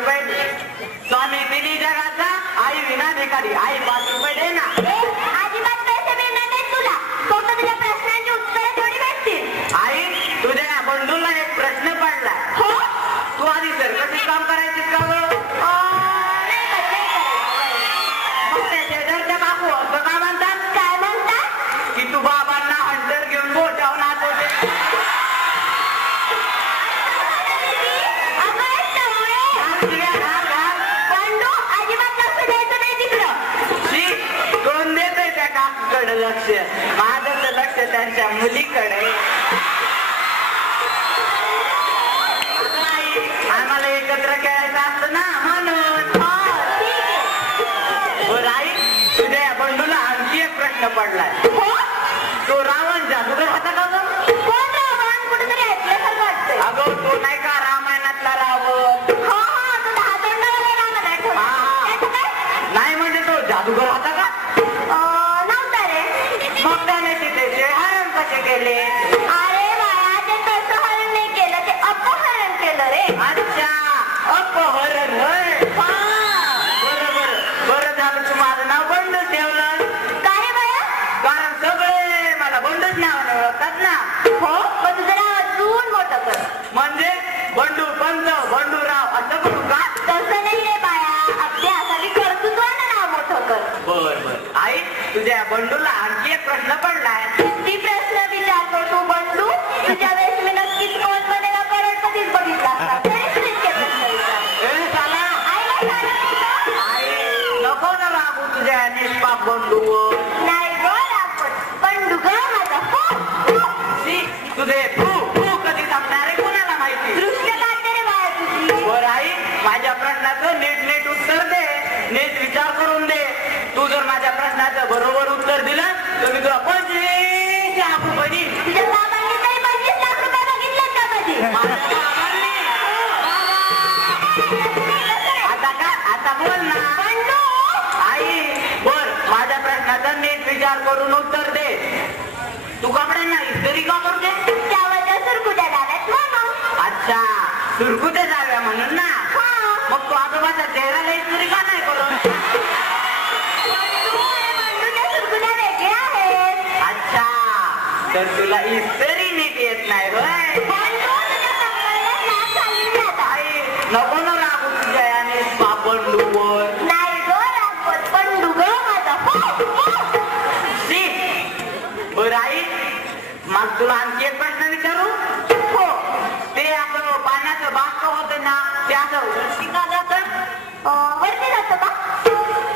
रुपये स्वामी तिन्ही जगाचा आई विना भिकारी आई 5 रुपये दे ना. अजिबात पैसे मिळणार नाही तुला. फक्त तुझ्या प्रश्नांची उत्तरे थोडी भेटतील. आई तुझ्या या बंडूला एक प्रश्न पडला. हो तू आधी सर्कसच काम करायची का गं? मग त्या शेजारच्या बापू असं का म्हणतात? काय म्हणतात? की तू बाबांना हंटर घेऊन बोटावर नाचवते. लक्ष माझं तर लक्ष त्यांच्या मुलीकडे. आम्हाला एकत्र खेळायचं असतं ना म्हणून. आई तुझ्या या बंडूला आणखी एक प्रश्न पडलाय. तो रावण जादूगर होता का गं? कोण रावण? कुठेतरी ऐकल्यासारखं वाटतंय. अगं तो नाही का रामायणातला रावण? तो 10 तोंडावाला रावण आहे. नाही म्हणजे तो जादूगर होता का? मग त्याने तिथे हरण कसे केले? अरे बाळा ते तसं हरण नाही केलं, ते अपहरण केलं रे. अच्छा अपहरण होय. बरं झालं तू माझं नाव बंडू ठेवलं. का रे बाळा? कारण सगळे मला बंडूच नावाने ओळखतात ना. हो पण तुझं नाव अजून मोठं कर. म्हणजे बंडू पंत बंडूराव असं करू का? तसं नाही रे बाळा, अभ्यासावी कर्तृत्वानं नाव मोठं कर. बर आई तुझ्या बंडूला आणखी एक प्रश्न पडलाय. किती प्रश्न विचारतो तू बंडू? तुझ्या वेळेस मी नक्कीच कोण बनेगा करोडपतीच बघितला असता. इतके प्रश्न विचार. आई नको ना रागू तुझ्या निष्पाप बंडूवर. नाही ग रागवत, बंडू ग माझा. तुझे कधी थांबणार आहे कोणाला माहिती. दृष्ट काढते रे बाळा तुझी. बर आई माझ्या प्रश्नाचं नीट उत्तर दे. नीट विचार करून दे. तू जर माझ्या प्रश्नाचं बरोबर उत्तर दिलं तर मी तुला 25 लाख रुपये देईन. तुझ्या बाबांनी तरी 25 लाख रुपये बघितले का कधी? आता बोल ना आई. बर माझ्या प्रश्नाचं नीट विचार करून उत्तर दे. तू कपड्यांना इस्त्री का करते? त्यावर सुरकुत्या जाव्यात म्हणून. अच्छा सुरकुत्या जाव्या म्हणून ना. मग तू आजोबाच्या चेहऱ्याला इस्त्री का नाही करत? अच्छा तर तुला इस्त्री नीट येत नाही होय. नको ना रागू तुझ्या याने बंडूवर. नाही ग रागवत, बंडू ग माझा. बरं आई मग तुला आणखी एक प्रश्न विचारू? हो. ते आपलं पाण्याचं बाष्प होतं ना ते असं वरती का जातं? वरती जातं का?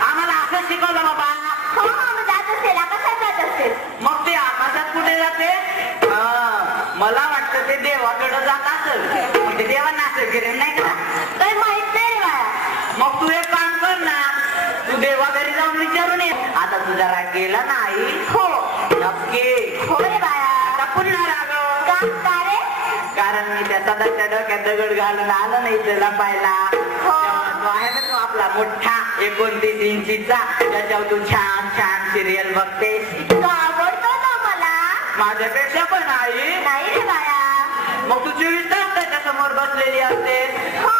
आम्हाला असं शिकवलं बाबा. हो मग जात असेल, आकाशात जात असेल. मग ते आकाशात कुठे जाते? मला वाटतं ते देवाकडे जात असेल. म्हणजे देवांना असं गिरण नाही का? काही माहित नाही रे बाळा. मग तू एक काम कर ना, तू देवा घरी जाऊन विचारून ये. आता तू जरा गेला ना आई. हो नक्की. हो रे बाळा. आता पुन्हा राग का रे? कारण मी त्या सदाच्या डोक्यात दगड घालून आलो नाही त्याला पाहिला. तो आहे ना तो आपला मोठा 29 इंचीचा त्याच्यावर तू छान सिरियल बघतेस. तो आवडतो ना मला. माझ्यापेक्षा पण आई. नाही रे बाळा. मग तू 24 तास त्याच्या समोर बसलेली असतेस. हो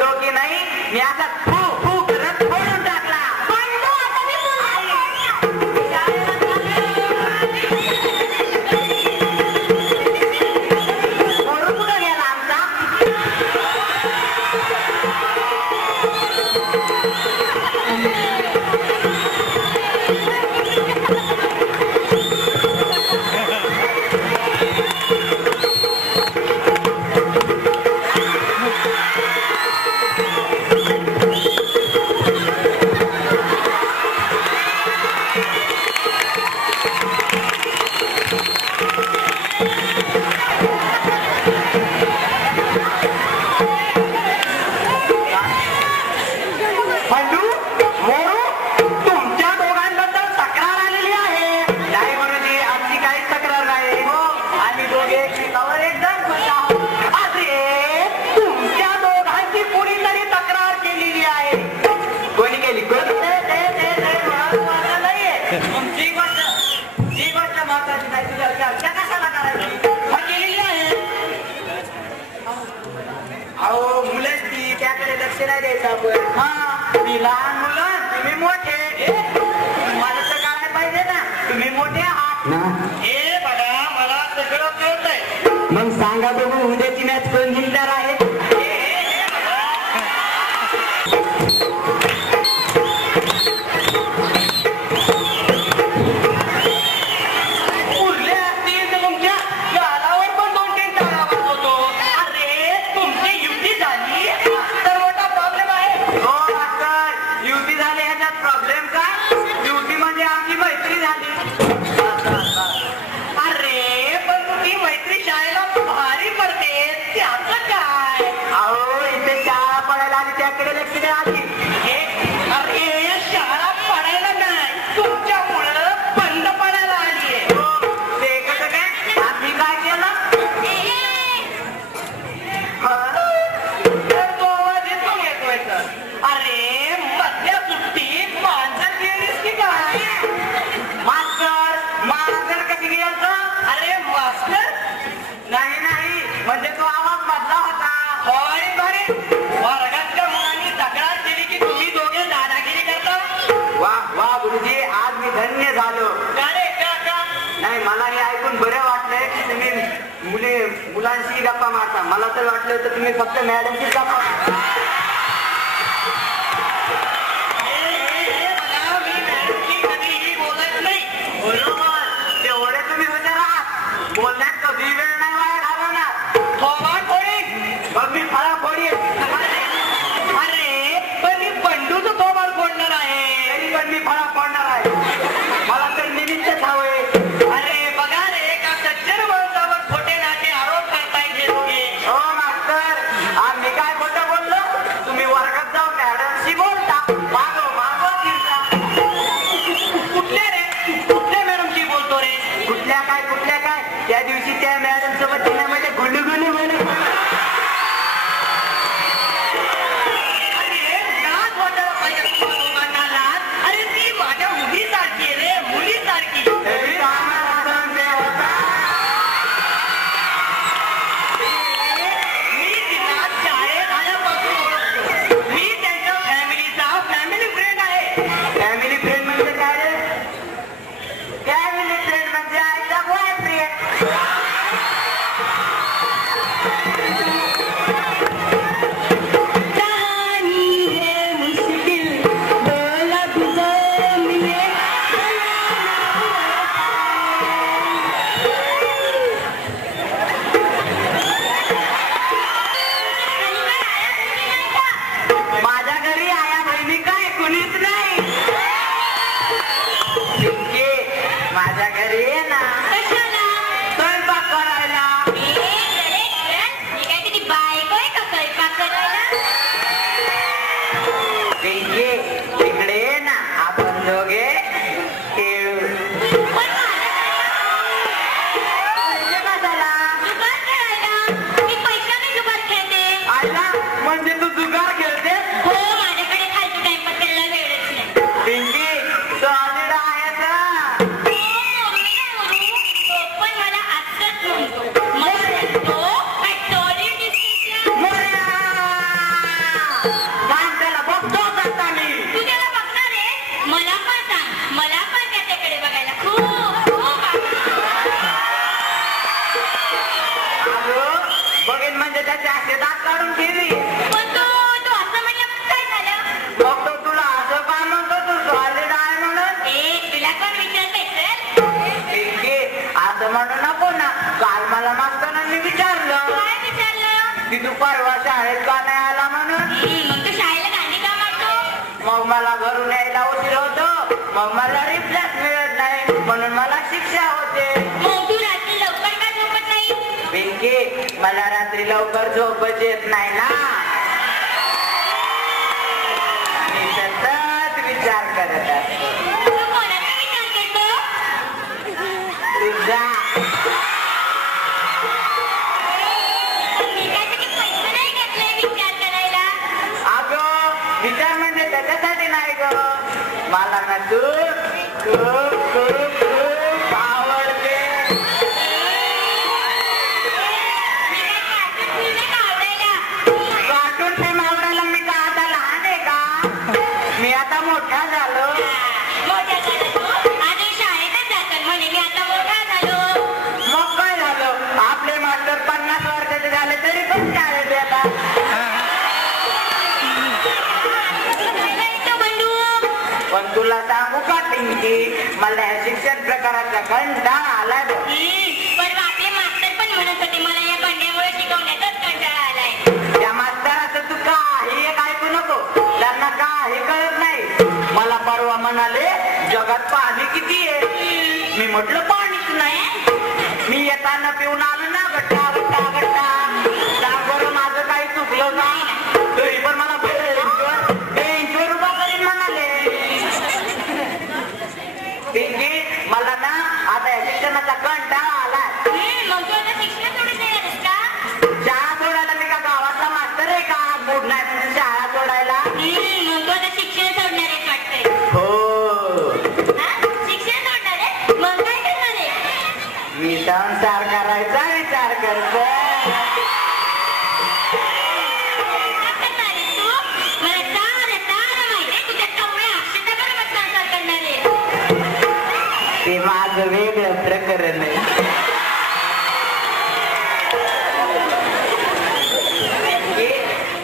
तो की नाही मी असा फू करत फोडून टाकला. बंडू आता मी कुठं गेला आमचा? अहो मुलंच ती, त्याकडे लक्ष नाही द्यायचं आपण. हा, ती लहान मुलं, तुम्ही मोठे. मला तर काय पाहिजे ना, तुम्ही मोठे आहात ना. हे बघा, मला सगळं कळतंय. मग सांगा बघू, उद्याची मॅच कोण जिंकणार आहे? मुलांशी गप्पा मारता. मला तर वाटलं तर तुम्ही फक्त मॅडमची गप्पा. कधीही बोलत नाही. बरोबर, तेवढे तुम्ही हुशार आहात. बोलण्यात कधी वेळ नाही वाया घालवणार. मग मी फळा फोडी. अरे पण मी बंडूचं थोबाड फोडणार आहे. तरी पण मी फळा फोडणार आहे. मला तर निमित्त हवंय. अरे बघा रे, का सज्जन माणसावर खोटे नाटे आरोप करताय हे दोघे. हो मास्तर, आम्ही काय खोटं बोललो? तुम्ही वर्गात जाऊन मॅडमशी बोलता, मागो मागो फिरता. कुठल्या रे, कुठल्या मॅडमशी बोलतो रे? कुठल्या काय त्या दिवशी त्या मॅडम सोबत तिच्यामध्ये गुलू गुलू गुलू. अरे लाज वाटायला पाहिजे तुम्हा दोघांना, लाज. अरे ती माझ्या मुलीसारखी आहे रे, मुलीसारखी. तरी आम्हाला संशय होता. मी तिला शाळेत आल्यापासून ओळखतो. मी त्यांच्या फॅमिलीचा फॅमिली फ्रेंड आहे. फॅमिली फ्रेंड म्हणजे काय रे? फॅमिली फ्रेंड म्हणजे आईचा बॉयफ्रेंड. माझ्या घरी आया बहिणी काय कुणीच नाही. पिंकी, माझ्या घरी ये ना स्वयंपाक करायला. पिंकी, इकडे ये ना, आपण दोघे खेळू. आला म्हणजे तू जुगार खेळते. पिंकी, सॉलिड आहे का? मोरया! थांब, त्याला बघतोच आता मी. मला पण त्याच्याकडे बघायला खूप अगं, बघेन म्हणजे त्याचे असे दात काढून ठेवी. पण तू असं म्हणलं काय झालं? मग तो तुला असं का म्हणतो, तू सॉलिड आहे म्हणून? तुला कोण विचारतंय? पिंकी, असं म्हणू नको ना. काल मला मास्तरांनी विचारलं काय विचारलं? की तू परवा शाळेत का नाही आला म्हणून. मग तू शाळेला गाणी का मारतो? मग मला घरून यायला उशीर होतो. मग मला रिप्लेस मिळत नाही, म्हणून मला शिक्षा होते. मग तू रात्री लवकर का झोपत नाही? पिंकी, मला रात्री लवकर झोपच येत नाही ना. मी सतत विचार करत असतो. तू कोणाचा विचार करतो? तुझा. मी काय तुझे पैसे नाही घेतले विचार करायला. अगं, विचार म्हणजे त्याच्यासाठी नाही ग. मला ना तू खूप खूप खूप आवडते. मी काय काढत नाही आवडायला. मोठा झालो. मोठ्या झाला तू अजून शाळेतच जातात म्हणे मी आता मोठा झालो. मग काय झालं आपले मास्तर 50 वर्षाचे झाले तरी पण शाळेत येतात. पण तुला सांगू का पिंकी मला या शिक्षण प्रकाराचा कंटाळा आलाय. पण आपले मास्तर पण म्हणत होते मला या बंड्यामुळे शिकवण्याचाच कंटाळा आलाय. त्या मास्तराचं तू काही एक ऐकू नको त्यांना काही कळत नाही. मला परवा म्हणाले जगात पाणी किती आहे. मी म्हटलं पाणीच नाही. मी येताना पिऊन आलो ना गट्टा गट्टा गट्टा. त्याबरोबर माझं काही चुकलं का तरी पण मला बेंचवर उभा करीन म्हणाले. पिंकी मला ना आता या शिक्षणाचा कंटाळा आलाय. मग तू आता शिक्षण सोडून देणार आहेस का? शाळा सोडायला मी का गावातला मास्तर आहे का मूड नाही म्हणून शाळा सोडायला. मग तू आता शिक्षण सोडणार आहेस वाटतंय. हो शिक्षण सोडणार आहे मग काय करणार आहे? मी संसार करायचा विचार करतो. काय करणार आहेस तू? मला सारं माहिती आहे तुझ्या कवळ्या अक्षताबरोबर संसार करणार आहे. ते माझं वेगळं प्रकरण आहे.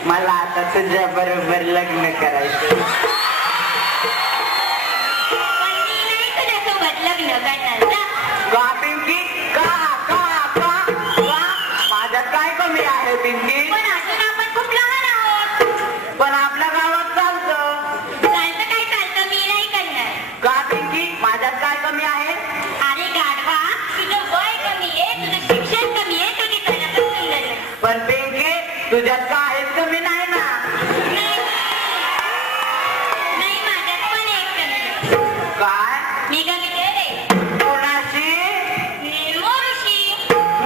मला आता तुझ्या बरोबर लग्न करायचं. पण मी नाही तुझ्यासोबत लग्न करणार ना. का पिंकी का का का का माझ्यात काय कमी आहे पिंकी. पण अजून आपण खूप लहान आहोत. पण आपल्या गावात चालतं. चालतं काय चालतं मी नाही करणार. का पिंकी माझ्यात काय कमी आहे. अरे गाढवा तुझं वय कमी आहे तुझं शिक्षण कमी आहे तुझी कला पण सुंदर आहे. पण पिंकी तुझ्यात काहीच कमी नाही ना. नाही माझ्यात पण एक कमी. काय मी कमी केले कोणाशी मोरूशी.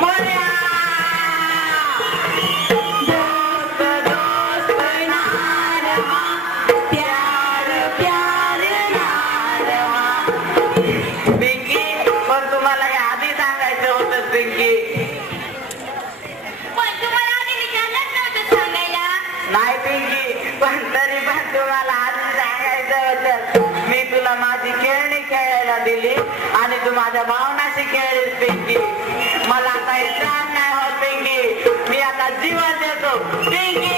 मोर्या. दोस्त दोस्त नारमा प्यार प्यार नारमा. पिंकी पण तुम्हाला हे आधी सांगायचं होतं पिंकी. पण तुम्हाला आधी विचारलंच नव्हतं सांगायला. नाही पिंकी पण तरी पण तुम्हाला आधी सांगायचं होतं. मी तुला माझी खेळणी खेळायला दिली आणि तू माझ्या भावनाशी खेळलीस पिंकी. मला काही छान नाही होत पिंकी. मी आता जीवन देतो पिंकी.